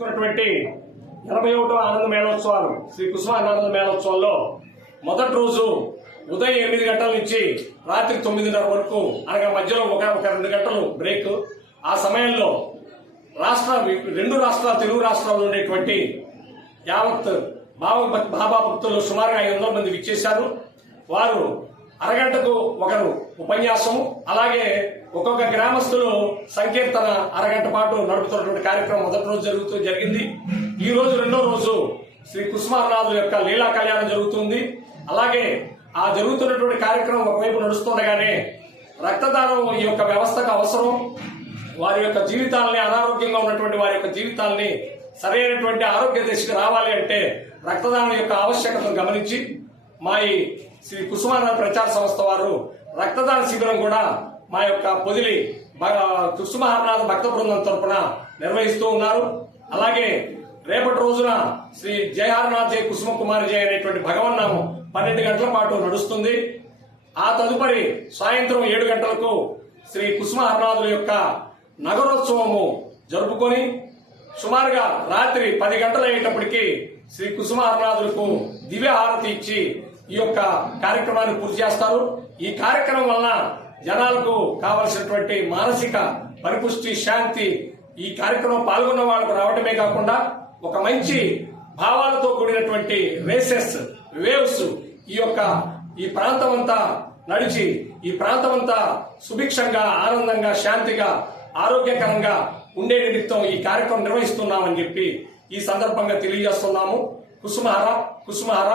81వ ఆనంద మేళోత్సవాలు శ్రీ కుసుమ ఆనంద మేళోత్సవాల్లో మొదటి రోజు ఉదయం 8 గంటల నుంచి రాత్రి 9:30 వరకు, అనగా మధ్యలో ఒక 2 గంటలు బ్రేక్. ఆ సమయంలో రెండు రాష్ట్రాలు, తెలుగు రాష్ట్రాల్లో ఉండేటువంటి యావత్ బాబా భక్తులు సుమారుగా 500 మంది విచ్చేశారు. వారు అరగంటకు ఒకరు ఉపన్యాసము, అలాగే ఒక్కొక్క గ్రామస్తులు సంకీర్తన అరగంట పాటు నడుపుతున్నటువంటి కార్యక్రమం మొదటి రోజు జరిగింది. ఈ రోజు రెండో రోజు శ్రీ కుసుమానాథుల యొక్క లీలా కళ్యాణం జరుగుతుంది. అలాగే ఆ జరుగుతున్నటువంటి కార్యక్రమం ఒకవైపు నడుస్తుండగానే రక్తదానం ఈ యొక్క వ్యవస్థకు అవసరం. వారి యొక్క జీవితాలని, అనారోగ్యంగా ఉన్నటువంటి వారి యొక్క జీవితాలని సరైనటువంటి ఆరోగ్య దశకు రావాలి అంటే రక్తదానం యొక్క ఆవశ్యకతను గమనించి మా ఈ శ్రీ కుసుమానాథ ప్రచార సంస్థ వారు రక్తదాన శిబిరం కూడా మా యొక్క పొదిలి కుసుమహరనాథ భక్త బృందం తరఫున నిర్వహిస్తూ ఉన్నారు. అలాగే రేపటి రోజున శ్రీ జయహరనాథ్ జయ కుసుమ కుమారి జయ అనేటువంటి భగవన్నామం 12 గంటల పాటు నడుస్తుంది. ఆ తదుపరి సాయంత్రం 7 గంటలకు శ్రీ కుసుమహరనాథుల యొక్క నగరోత్సవము జరుపుకొని సుమారుగా రాత్రి 10 గంటలు అయ్యేటప్పటికీ శ్రీ కుసుమహరనాథులకు దివ్య హారతి ఇచ్చి ఈ యొక్క కార్యక్రమాన్ని పూర్తి చేస్తారు. ఈ కార్యక్రమం వలన జనాలకు కావలసినటువంటి మానసిక పరిపుష్టి, శాంతి ఈ కార్యక్రమం పాల్గొన్న వాళ్ళకు రావటమే కాకుండా ఒక మంచి భావాలతో కూడినటువంటి రేసెస్, వేవ్స్ ఈ ప్రాంతం అంతా నడిచి ఈ ప్రాంతం అంతా సుభిక్షంగా, ఆనందంగా, శాంతిగా, ఆరోగ్యకరంగా ఉండే నిమిత్తం ఈ కార్యక్రమం నిర్వహిస్తున్నామని చెప్పి ఈ సందర్భంగా తెలియజేస్తున్నాము. కుసుమహర కుసుమహర.